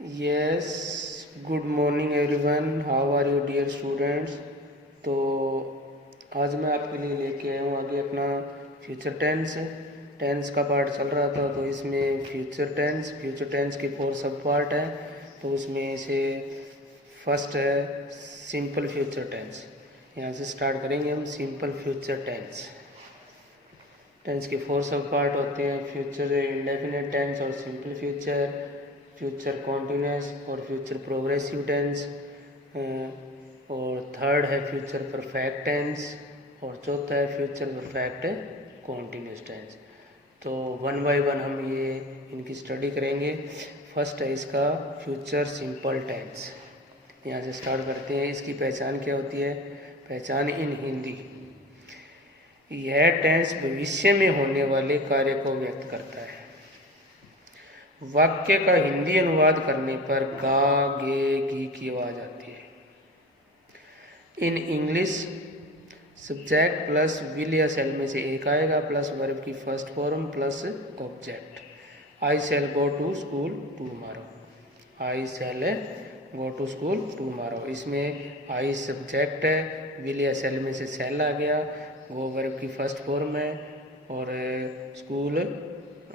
Yes, good morning everyone. How are you dear students? तो आज मैं आपके लिए लेके आया हूँ आगे अपना फ्यूचर टेंस। टेंस का पार्ट चल रहा था तो इसमें फ्यूचर टेंस के 4 सब पार्ट हैं। तो उसमें से फर्स्ट है सिंपल फ्यूचर टेंस। यहाँ से स्टार्ट करेंगे हम सिंपल फ्यूचर टेंस। टेंस के 4 सब पार्ट होते हैं, फ्यूचर इंडेफिनिट टेंस और सिंपल फ्यूचर कॉन्टिन्यूस और फ्यूचर प्रोग्रेसिव टेंस, और थर्ड है फ्यूचर परफेक्ट टेंस और चौथा है फ्यूचर परफेक्ट कॉन्टिन्यूस टेंस। तो वन बाय वन हम ये इनकी स्टडी करेंगे। फर्स्ट है इसका फ्यूचर सिंपल टेंस। यहाँ से स्टार्ट करते हैं। इसकी पहचान क्या होती है? पहचान इन हिंदी। यह टेंस भविष्य में होने वाले कार्य को व्यक्त करता है। वाक्य का हिंदी अनुवाद करने पर गा गे गी की आवाज आती है। In English subject plus will या सेल में से एक आएगा, प्लस वर्ब की first form plus object. I shall go to school tomorrow. I shall go to school tomorrow. इसमें आई सब्जेक्ट है, विल या सेल में से सेल आ गया, वो वर्ब की फर्स्ट फॉर्म है और स्कूल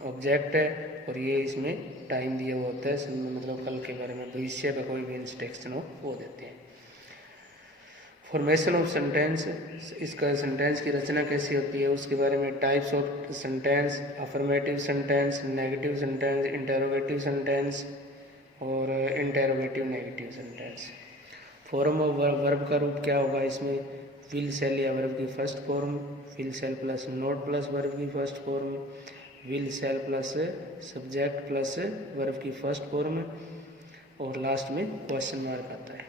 ऑब्जेक्ट है, और ये इसमें टाइम दिया हुआ होता है, मतलब कल के बारे में, भविष्य का कोई भी इंस्ट्रक्शन हो वो देते हैं। फॉर्मेशन ऑफ सेंटेंस, इसका सेंटेंस की रचना कैसी होती है उसके बारे में। Types of sentence, affirmative sentence, negative sentence, interrogative sentence और interrogative negative sentence. Form of verb का रूप क्या होगा इसमें? विल सेल या वर्ब की first form, will shall plus not plus verb की first form, will shall plus subject plus verb की फर्स्ट फॉर्म, और लास्ट में क्वेश्चन मार्क आता है।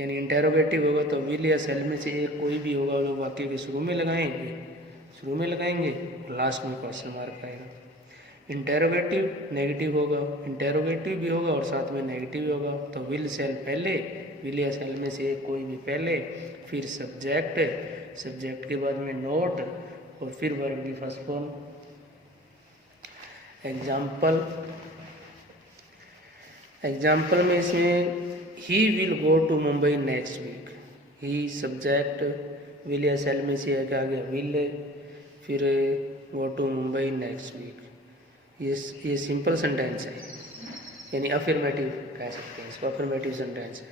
यानी इंटेरोगेटिव होगा तो विल या सेल में से एक कोई भी होगा, वो वाक्य के शुरू में लगाएंगे और लास्ट में क्वेश्चन मार्क आएगा। इंटेरोगेटिव नेगेटिव होगा, इंटेरोगेटिव भी होगा और साथ में नेगेटिव भी होगा। तो विल सेल पहले, विल या सेल में से एक कोई भी पहले, फिर सब्जेक्ट के बाद में नोट और फिर वर्ब की फर्स्ट फॉर्म। एग्जाम्पल में इसमें he will go to Mumbai next week. He subject, will या सेल में से एक आ गया विल, फिर go to Mumbai next week. ये सिंपल सेंटेंस है, यानी अफर्मेटिव कह सकते हैं इसको, अफर्मेटिव सेंटेंस है।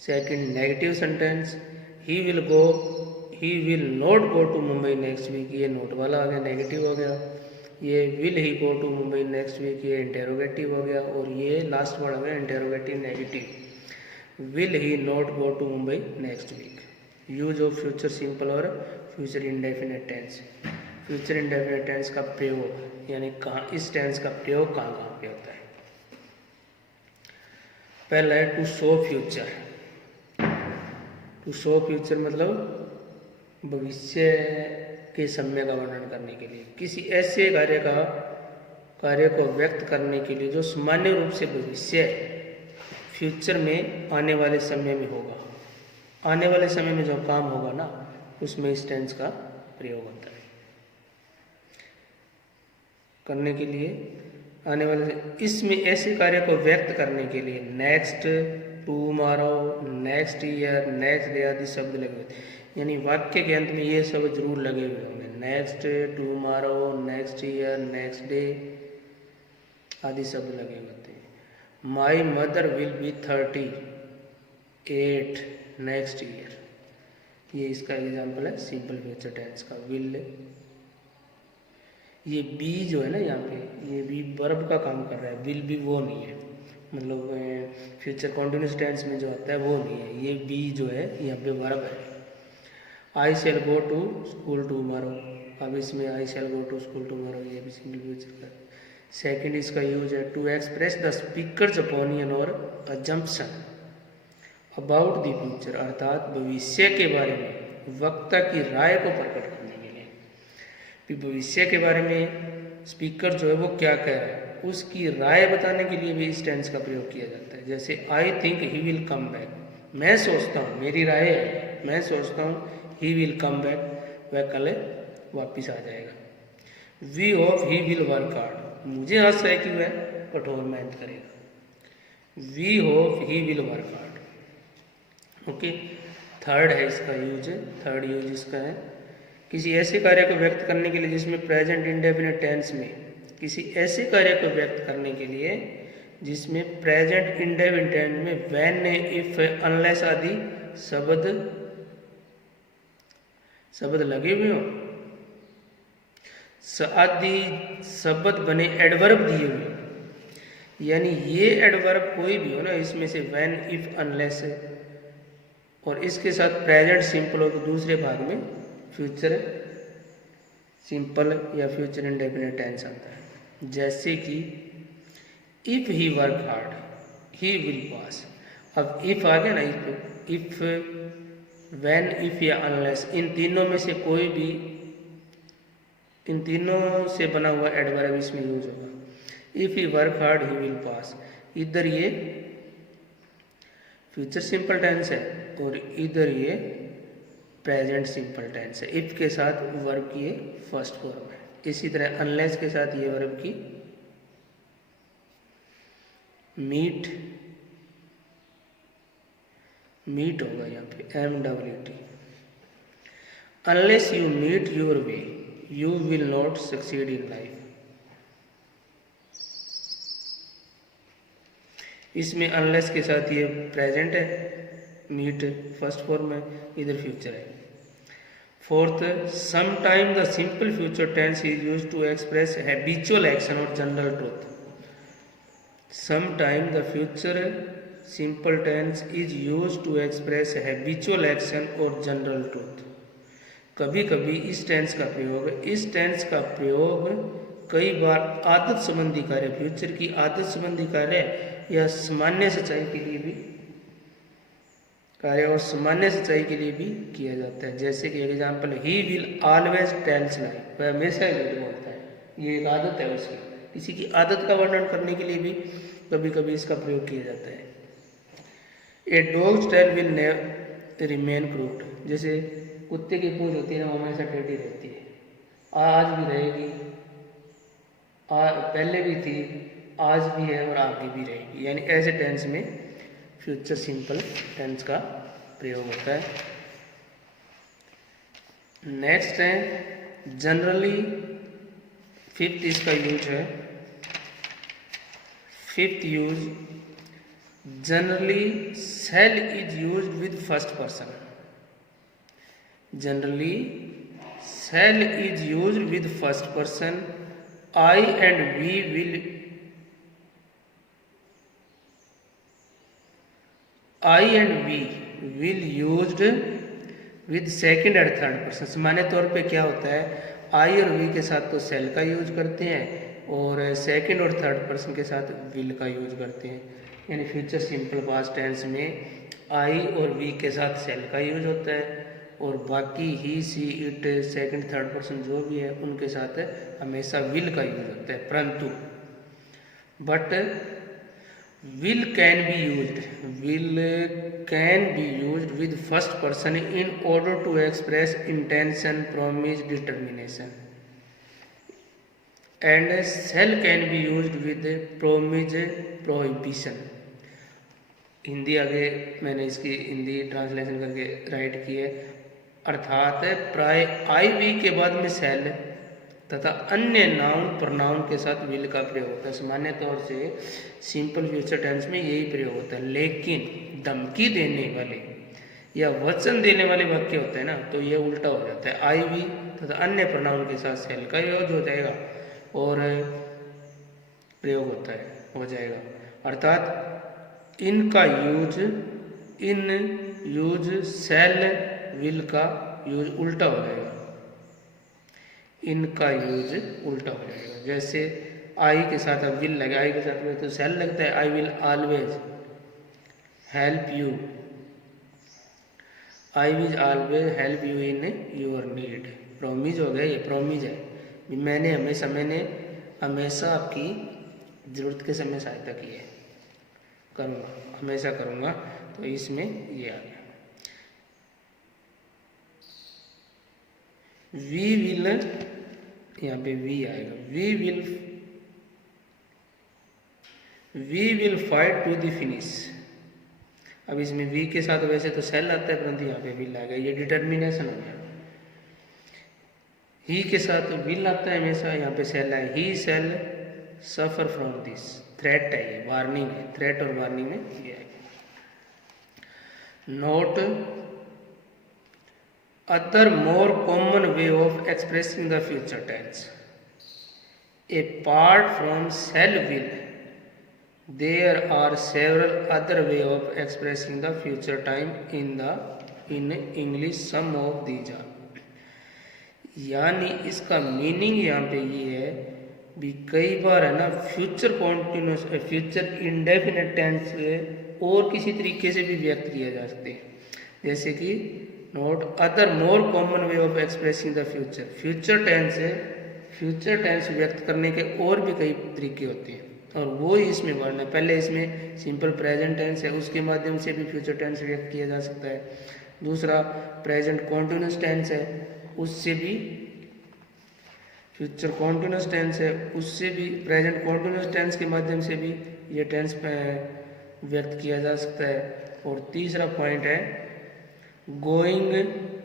Second negative sentence, he will not go to Mumbai next week, ये नोट वाला आ गया, नेगेटिव हो गया। ये will he go to Mumbai next week, ये इंटेरोगेटिव हो गया, और ये लास्ट वर्ड हो गया interrogative negative. Will he not go to Mumbai next week. Use of future simple और future indefinite tense. Future indefinite tense का प्रयोग, यानी कहाँ इस टेंस का प्रयोग कहाँ पे होता है? पहला है to show future. To show future मतलब भविष्य के समय का वर्णन करने के लिए, किसी ऐसे कार्य को व्यक्त करने के लिए जो सामान्य रूप से भविष्य फ्यूचर में आने वाले समय में होगा। आने वाले समय में जो काम होगा ना, उसमें इस टेंस का प्रयोग होता है। करने के लिए आने वाले, इसमें ऐसे कार्य को व्यक्त करने के लिए next, tomorrow, next year, next day आदि शब्द लगे हुए, यानी वाक्य के अंत में ये सब जरूर लगे हुए होंगे। Next, tomorrow, next year, next day आदि शब्द लगे होते हैं। My mother will be 38 next year, ये इसका एग्जाम्पल है सिंपल फ्यूचर टेंस का। विल, ये बी जो है ना यहाँ पे, ये बी वर्ब का काम कर रहा है, विल बी वो नहीं है, मतलब फ्यूचर कॉन्टिन्यूस टेंस में जो आता है वो नहीं है। ये बी जो है यहाँ पे वर्ब है। I shall go to school tomorrow, अब इसमें I shall go to school tomorrow, ये भी सिंपल फ्यूचर का। सेकंड इसका यूज है to express the speaker's opinion और अजम्पशन अबाउट द फ्यूचर, अर्थात भविष्य के बारे में वक्ता की राय को प्रकट करने के लिए। फिर भविष्य के बारे में स्पीकर जो है वो क्या कह रहा है, उसकी राय बताने के लिए भी इस टेंस का प्रयोग किया जाता है। जैसे I think he will come back, मैं सोचता हूँ, मेरी राय है, मैं सोचता हूँ ही विल कम बैक, वह कल वापिस आ जाएगा। We hope he will work hard, मुझे आशा है कि वह कठोर मेहनत करेगा। We hope he will work hard. Okay, third है इसका यूज, थर्ड यूज इसका है किसी ऐसे कार्य को व्यक्त करने के लिए जिसमें प्रेजेंट इंडेफिनिट टेंस में, किसी ऐसे कार्य को व्यक्त करने के लिए जिसमें प्रेजेंट इंडेफिनिट टेंस में व्हेन, इफ, अनलेस आदि शब्द लगे हुए हो, आदि शब्द बने एडवर्ब दिए हुए, यानी ये एडवर्ब कोई भी हो ना इसमें से व्हेन, इफ, अनलेस और इसके साथ प्रेजेंट सिंपल हो तो दूसरे भाग में फ्यूचर सिंपल या फ्यूचर इंडेफिनिट टेंस आता है। जैसे कि if he work hard he will pass. अब इफ आ गया ना, इफ, व्हेन, इफ या अनलेस, इन तीनों में से कोई भी, इन तीनों से बना हुआ एडवर्ब इसमें यूज होगा। If he work hard he will pass, इधर ये फ्यूचर सिंपल टेंस है और इधर ये प्रेजेंट सिंपल टेंस है। इफ के साथ वर्ब की ये फर्स्ट फॉर्म है, इसी तरह अनलेस के साथ ये वर्ब की मीट होगा यहाँ पे MWT। Unless you meet your way you will not succeed in life. इसमें अनलेस के साथ ये प्रेजेंट है, मीट फर्स्ट फॉर्म है, इधर फ्यूचर है। Fourth, sometime the simple future tense is used to express habitual action और general truth. Sometime the future simple tense is used to express habitual action और general truth. कभी कभी इस tense का प्रयोग कई बार आदत संबंधी कार्य, फ्यूचर की आदत संबंधी कार्य या सामान्य सच्चाई के लिए भी कार्य और सामान्य सच्चाई के लिए भी किया जाता है। जैसे कि example, he will always tells lie, वह हमेशा ही झूठ बोलता है, ये एक आदत है उसकी। किसी की आदत का वर्णन करने के लिए भी कभी कभी इसका प्रयोग किया जाता है। A dog's tail will never remain crooked, जैसे कुत्ते की पूंछ होती है ना, वो हमेशा टेढ़ी रहती है, आज भी रहेगी, पहले भी थी, आज भी है और आगे भी रहेगी। यानी ऐसे टेंस में फ्यूचर सिंपल टेंस का प्रयोग होता है। नेक्स्ट है जनरली, फिफ्थ इसका यूज है, fifth use, generally shall is used with first person. Generally shall is used with first person. I and we will, I and we will used with second और third person. सामान्य तौर पे क्या होता है, आई और वी के साथ तो सेल का यूज करते हैं और सेकंड और थर्ड पर्सन के साथ विल का यूज करते हैं। यानी फ्यूचर सिंपल पास्ट टेंस में आई और वी के साथ सेल का यूज होता है और बाकी ही, सी, इट, सेकंड, थर्ड पर्सन जो भी है उनके साथ हमेशा विल का यूज होता है। परंतु but will can be used with first person in order to express intention, promise, determination, and shall can be used with promise, prohibition। Hindi आगे मैंने इसकी हिंदी ट्रांसलेशन करके राइट की है, अर्थात प्राय आई वी के बाद में शैल तथा अन्य नाउन प्रनाउन के साथ विल का प्रयोग होता है। सामान्य तौर से सिंपल फ्यूचर टेंस में यही प्रयोग होता है, लेकिन धमकी देने वाले या वचन देने वाले वाक्य होते हैं ना, तो ये उल्टा हो जाता है। आई वी तथा अन्य प्रनाउन के साथ सेल का यूज हो जाएगा और प्रयोग होता है, हो जाएगा, अर्थात इनका यूज, इन यूज, सेल, विल का यूज उल्टा हो जाएगा, इनका यूज उल्टा हो जाएगा। जैसे आई के साथ अब विल लगे, आई के साथ में तो सेल लगता है, I will always help you, I will always help you in your need. Promise हो गया, ये प्रोमिज है, मैंने हमेशा आपकी ज़रूरत के समय सहायता की है, करूँगा, हमेशा करूँगा, तो इसमें ये आ गया। वी विल, यहाँ पे वी आएगा, we will we will fight to the finish. अब इसमें वी के साथ वैसे तो सेल आता है, परंतु यहाँ पे विल आ गया, ये डिटर्मिनेशन हो गया। ही के साथ विल आता है हमेशा, यहाँ पे सेल है। He shall suffer from this, threat है, ये वार्निंग है, थ्रेट और वार्निंग में ये है। Note other more common way of expressing the future tense. Apart from shall will, there are several other way of expressing the future time in English. Some of these are, यानी इसका meaning यहाँ पे ये है भी कई बार है ना future continuous, future indefinite tense और किसी तरीके से भी व्यक्त किया जा सकते हैं, जैसे कि not other more common way of expressing the future. Future tense है, फ्यूचर टेंस व्यक्त करने के और भी कई तरीके होते हैं और वो ही इसमें वर्ड है। पहले इसमें सिंपल प्रेजेंट टेंस है, उसके माध्यम से भी फ्यूचर टेंस व्यक्त किया जा सकता है। दूसरा प्रेजेंट कॉन्टिन्यूस टेंस है, उससे भी फ्यूचर कॉन्टिन्यूस टेंस है, उससे भी प्रेजेंट कॉन्टिन्यूस टेंस के माध्यम से भी ये टेंस व्यक्त किया जा सकता है। और तीसरा पॉइंट है गोइंग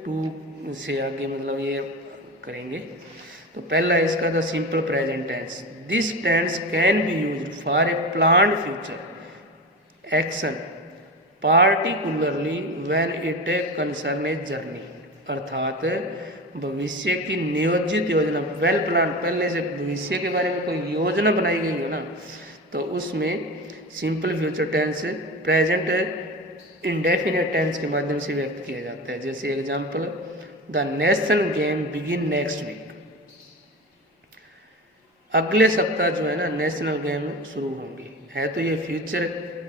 टू से आगे मतलब ये करेंगे। तो पहला इसका the simple present tense, this tense can be used for a planned future action particularly when it concern a journey. अर्थात भविष्य की नियोजित योजना, वेल प्लान, पहले से भविष्य के बारे में कोई योजना बनाई गई हो ना, तो उसमें simple future tense present indefinite tense के माध्यम से व्यक्त किया जाता है। जैसे example, the national game begin next week, अगले सप्ताह जो है ना नेशनल गेम शुरू होंगे। है तो ये फ्यूचर,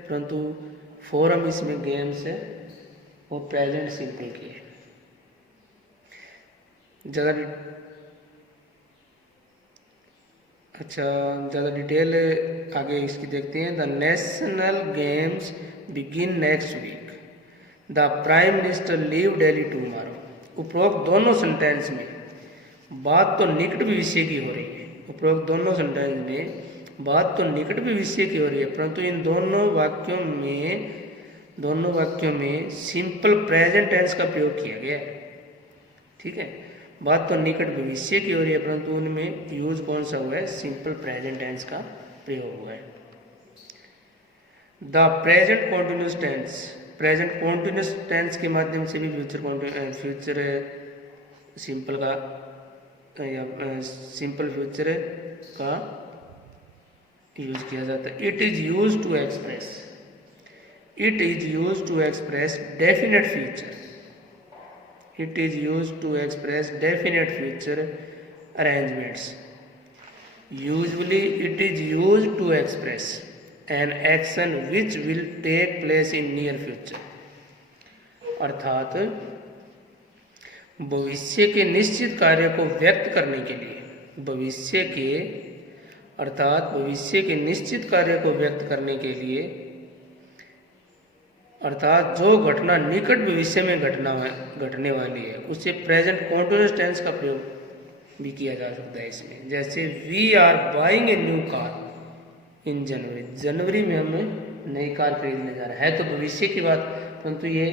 परंतु फॉर्म इसमें गेम्स है वो प्रेजेंट सिंपल की है। ज़्यादा डिटेल आगे इसकी देखते हैं। The national games begin next week, the prime minister leave Delhi tomorrow. उपरोक्त दोनों सेंटेंस में बात तो निकट भविष्य की हो रही है, उपरोक्त दोनों सेंटेंस में बात तो निकट भविष्य की हो रही है, परंतु इन दोनों वाक्यों में सिंपल प्रेजेंट टेंस का प्रयोग किया गया है। ठीक है, बात तो निकट भविष्य की हो रही है, परंतु उनमें यूज कौन सा हुआ है, सिंपल प्रेजेंट टेंस का प्रयोग हुआ है। The present continuous tense, present continuous tense के माध्यम से भी फ्यूचर सिंपल का या सिंपल फ्यूचर का यूज किया जाता है। It is use to express, it is use to express definite future, it is used to express definite future arrangements. Usually it is used to express an action which will take place in near future. अर्थात भविष्य के निश्चित कार्य को व्यक्त करने के लिए, भविष्य के निश्चित कार्य को व्यक्त करने के लिए, अर्थात जो घटना निकट भविष्य में घटने वाली है, उससे प्रेजेंट कॉन्टिन्यूस टेंस का प्रयोग भी किया जा सकता है इसमें। जैसे we are buying a new car in January, जनवरी में हम नई कार खरीदने जा रहे हैं। है तो भविष्य की बात, परंतु ये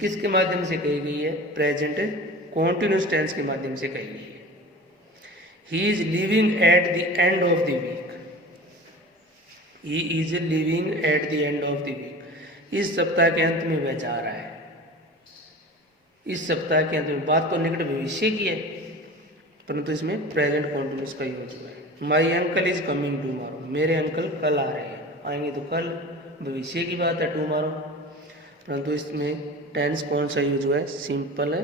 किसके माध्यम से कही गई है, प्रेजेंट कॉन्टिन्यूस टेंस के माध्यम से कही गई है। He is leaving at the end of the week, he is leaving at the end of the week, इस सप्ताह के अंत में वह जा रहा है। इस सप्ताह के अंत में, बात तो निकट भविष्य की है, परंतु इसमें प्रेजेंट कॉन्टिन्यूस का यूज हुआ है। My uncle is coming tomorrow, मेरे अंकल कल आ रहे हैं, आएंगे तो कल, भविष्य की बात है टुमारो, परंतु इसमें टेंस कौन सा यूज हुआ है, सिंपल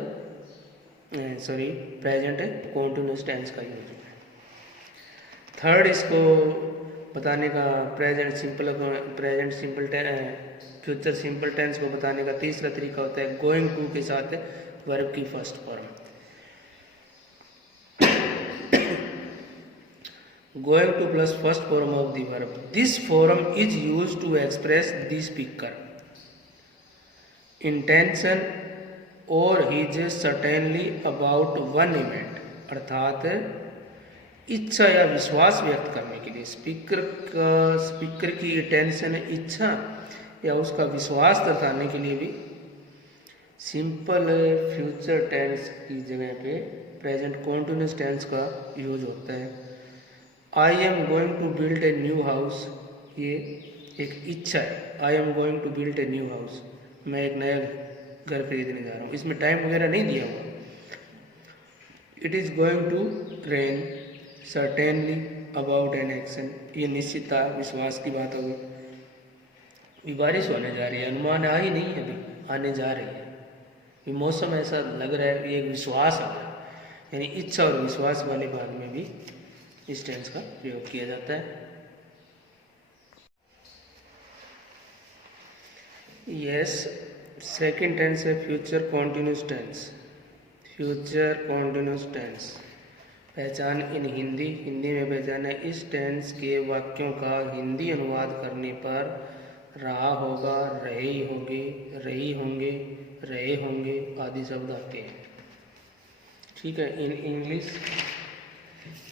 प्रेजेंट कॉन्टिन्यूस टेंस का यूज हुआ है। थर्ड इसको बताने का present simple future simple tense को बताने का तीसरा तरीका होता है गोइंग टू के साथ वर्ब की first form. Going to plus first form of the verb, this form is used to express the speaker intention और his certainly about one event. अर्थात इच्छा या विश्वास व्यक्त करने के लिए, स्पीकर की टेंशन है इच्छा या उसका विश्वास दर्शाने के लिए भी सिंपल फ्यूचर टेंस की जगह पे प्रेजेंट कॉन्टिन्यूस टेंस का यूज होता है। I am going to build a new house, ये एक इच्छा है। I am going to build a new house, मैं एक नया घर खरीदने जा रहा हूँ, इसमें टाइम वगैरह नहीं दिया हुआ। It is going to rain certainly about an action, ये निश्चितता विश्वास की बात होगी। बारिश होने जा रही है, अनुमान आई नहीं है, अभी आने जा रही है। ये मौसम ऐसा लग रहा है, ये एक विश्वास आ रहा है, यानी इच्छा और विश्वास वाले भाग में भी इस टेंस का प्रयोग किया जाता है। यस, सेकंड टेंस है future continuous tense. Future continuous tense पहचान इन हिंदी में पहचान है। इस टेंस के वाक्यों का हिंदी अनुवाद करने पर रहा होगा, रही होगी, रही होंगे, रहे होंगे आदि शब्द आते हैं। ठीक है। इन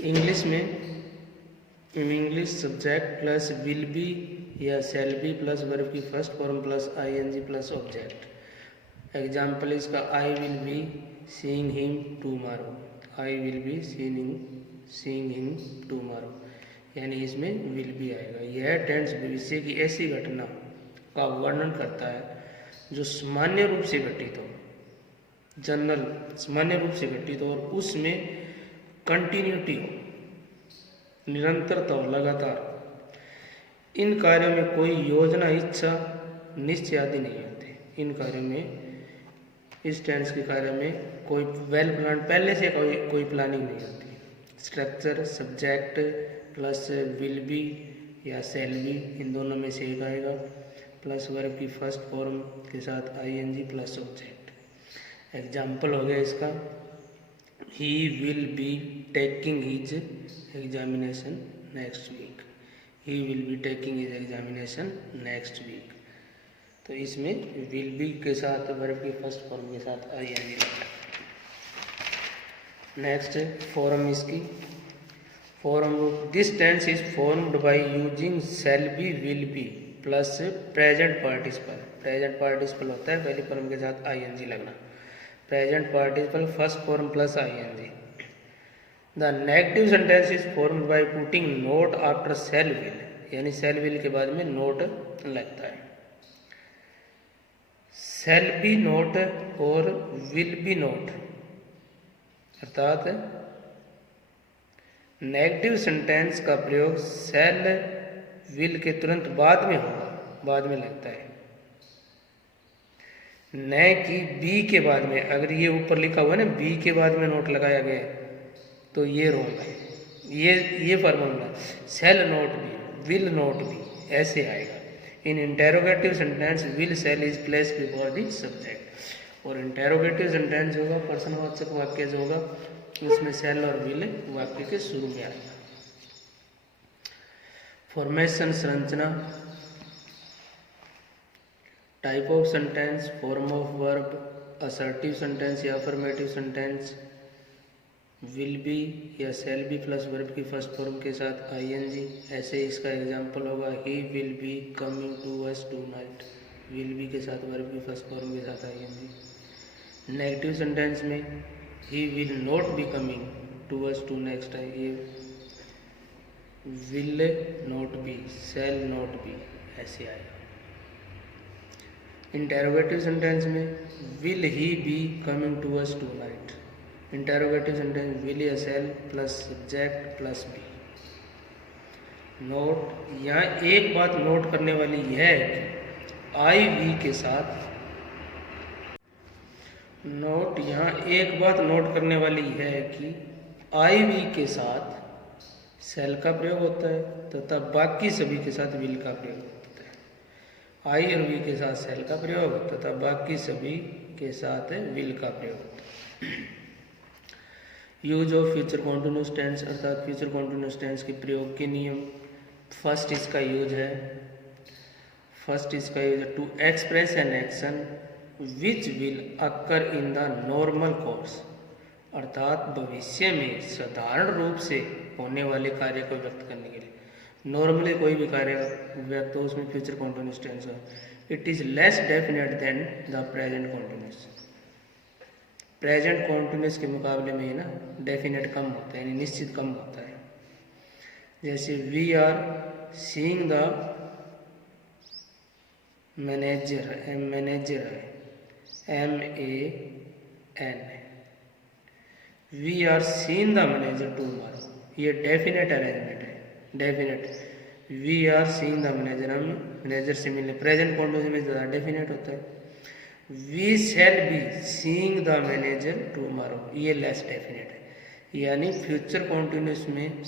इंग्लिश में in English subject plus will be या शैल बी प्लस वर्ब की first form plus ING plus object. Example इसका I will be seeing him tomorrow, I will be seeing him tomorrow, यानी इसमें will be आएगा। यह tense भविष्य की ऐसी घटना का वर्णन करता है जो सामान्य रूप से घटित हो, जनरल सामान्य रूप से घटित हो और उसमें कंटिन्यूटी हो, निरंतरता हो, लगातार। इन कार्यों में कोई योजना, इच्छा, निश्चय आदि नहीं होते। इन कार्यों में, इस टेंस के कार्य में कोई वेल प्लान, पहले से कोई प्लानिंग नहीं होती। Structure subject plus will be या शैल बी, इन दोनों में से एक आएगा, प्लस वर्ब की फर्स्ट फॉर्म के साथ आईएनजी प्लस ऑब्जेक्ट। एग्जाम्पल हो गया इसका, he will be taking his examination next week, he will be taking his examination next week. तो इसमें विल बी के साथ वर्ब की फर्स्ट फॉर्म के साथ आईएनजी। नेक्स्ट फॉर्म इसकी form, this tense is formed by using shall be will be plus present participle. Present participle होता है पहली फॉर्म के साथ आईएनजी लगना। Present participle first form plus ING. The negative sentence is formed by putting not after shall will, यानी shall will के बाद में नोट लगता है। शैल बी नोट और विल बी नोट, अर्थात नेगेटिव सेंटेंस का प्रयोग शैल विल के तुरंत बाद में होगा, बाद में लगता है, न कि बी के बाद में। अगर ये ऊपर लिखा हुआ है ना बी के बाद में नोट लगाया गया है तो ये रॉन्ग है। ये formula shall not be, will not be, ऐसे आएगा। In interrogative sentence will shall is placed before the subject, और इंटेरोगेटिव सेंटेंस होगा प्रश्नवाचक वाक्य जो होगा उसमें शैल और विल वाक्य के शुरू में आएगा। फॉर्मेशन संरचना, type of sentence, form of verb, assertive sentence या अफर्मेटिव सेंटेंस, विल बी या शैल बी प्लस वर्ब की फर्स्ट फॉर्म के साथ आईएनजी। ऐसे इसका एग्जांपल होगा, he will be coming to us tonight, will be के साथ वर्ब की फर्स्ट फॉर्म के साथ आईएनजी। नेगेटिव सेंटेंस में he will not be coming to us to next time, ये will not be, shall not be, ऐसे आएगा। Interrogative sentence में will he be coming to us tonight. Interrogative sentence will या shall plus subject plus be. Note, यहाँ एक बात note करने वाली यह है कि आई वी के साथ, नोट यहाँ एक बात नोट करने वाली यह है कि आई वी के साथ शैल का प्रयोग होता है तथा बाकी सभी के साथ विल का प्रयोग होता है। आई और वी के साथ शैल का प्रयोग तथा बाकी सभी के साथ विल का प्रयोग होता है। Use of future continuous tense, अर्थात फ्यूचर कॉन्टिन्यूस टेंस के प्रयोग के नियम। फर्स्ट इसका यूज है to express an action which will occur in the normal course, अर्थात भविष्य में साधारण रूप से होने वाले कार्य को व्यक्त करने के लिए। नॉर्मली कोई भी कार्य व्यक्त हो उसमें फ्यूचर कॉन्टिन्यूस टेंस हो। It is less definite than the present continuous. Present continuous के मुकाबले में ना डेफिनेट कम होता है, यानी निश्चित कम होता है। जैसे we are seeing the manager, manager है MAN, we are seeing the manager tomorrow, ये डेफिनेट अरेंजमेंट है, definite. We are seeing the manager, हम मैनेजर से मिलने, प्रेजेंट कॉन्टिन्यूस में ज़्यादा डेफिनेट होता है। We shall be seeing the manager tomorrow, ये लेस डेफिनेट है, यानी फ्यूचर कॉन्टिन्यूस में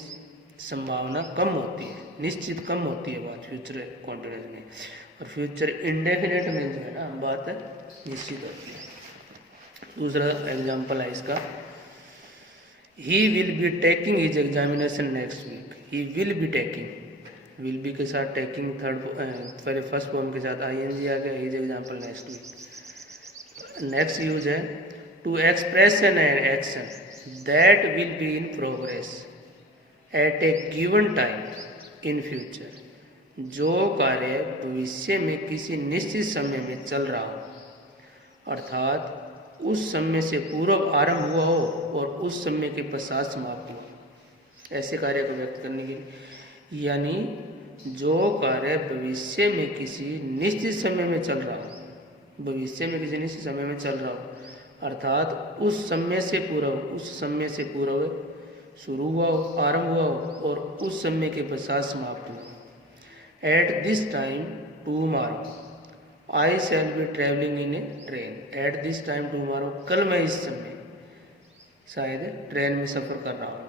संभावना कम होती है, निश्चित कम होती है बात फ्यूचर कॉन्टिन्यूस में, और फ्यूचर इंडेफिनेट में जो है ना बात निश्चित होती है। दूसरा एग्जाम्पल है इसका, he will be taking his examination next week. He will be taking, will be के साथ टेकिंग पहले फर्स्ट फॉर्म के साथ ING आ गया, his example next week. Next use है to express an action that will be in progress at a given time in future, जो कार्य भविष्य में किसी निश्चित समय में चल रहा हो, अर्थात उस समय से पूर्व आरंभ हुआ हो और उस समय के पश्चात समाप्त हो, ऐसे कार्य को व्यक्त करने के लिए। यानी जो कार्य भविष्य में किसी निश्चित समय में चल रहा हो, भविष्य में किसी निश्चित समय में चल रहा हो, अर्थात उस समय से पूर्व शुरू हुआ हो, आरंभ हुआ हो और उस समय के पश्चात समाप्त हो। Eight this time tomorrow I shall be travelling in A train. Eight this time tomorrow, कल मैं इस समय शायद ट्रेन में सफ़र कर रहा हूँ,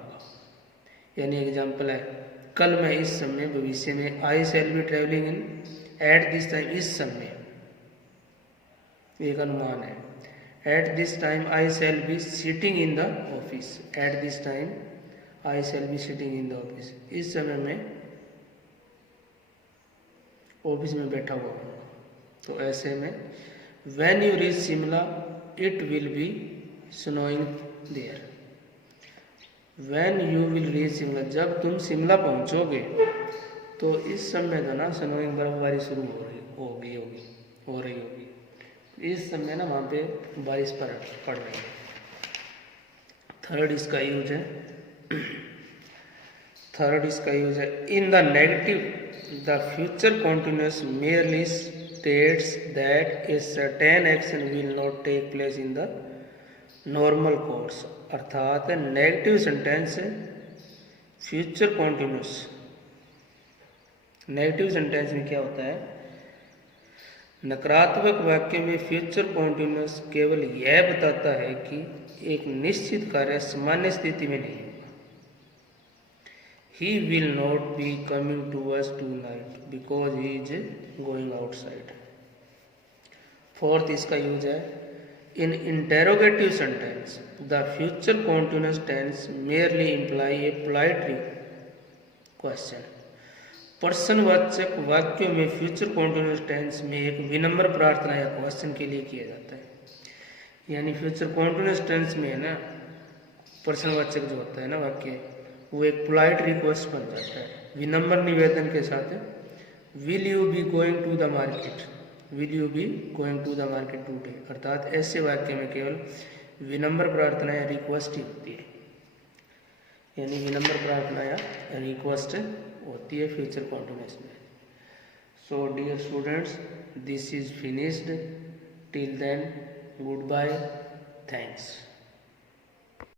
यानी एग्जाम्पल है कल मैं इस समय, भविष्य में I shall be travelling in, at this time इस समय, एक अनुमान है। At this time I shall be sitting in the office. At this time I shall be sitting in the office, इस समय मैं ऑफिस में बैठा हुआ हूँ। तो ऐसे में when you reach Shimla it will be snowing there. When you will reach Shimla, जब तुम शिमला पहुंचोगे तो इस समय तो ना स्नोइंग, बर्फबारी शुरू हो रही होगी। इस समय ना वहाँ पे बारिश पड़ रही है। थर्ड इसका यूज है in the negative the future continuous merely states that a certain action will not take place in the normal course। अर्थात negative sentence future continuous, negative sentence में क्या होता है, नकारात्मक वाक्य में फ्यूचर कॉन्टिन्यूस केवल यह बताता है कि एक निश्चित कार्य सामान्य स्थिति में नहीं होगा। He will not be coming to us tonight because he is going outside। Fourth इसका यूज है in interrogative sentence the future continuous tense merely imply a polite question. प्रश्नवाचक वाक्यों में फ्यूचर कॉन्टिन्यूस टेंस में एक विनम्र प्रार्थना या क्वेश्चन के लिए किया जाता है। यानी फ्यूचर कॉन्टिन्यूस टेंस में है ना, प्रश्नवाचक जो होता है ना वाक्य, वो एक पोलाइट रिक्वेस्ट बन जाता है, विनम्र निवेदन के साथ। Will you be going to the market, will you be going to the market today, अर्थात ऐसे वाक्य में केवल विनम्र प्रार्थना या रिक्वेस्ट ही होती है, यानी विनम्र प्रार्थना या रिक्वेस्ट होती है फ्यूचर कॉन्टिन्यूस में। So dear students, this is finished, till then good bye, thanks.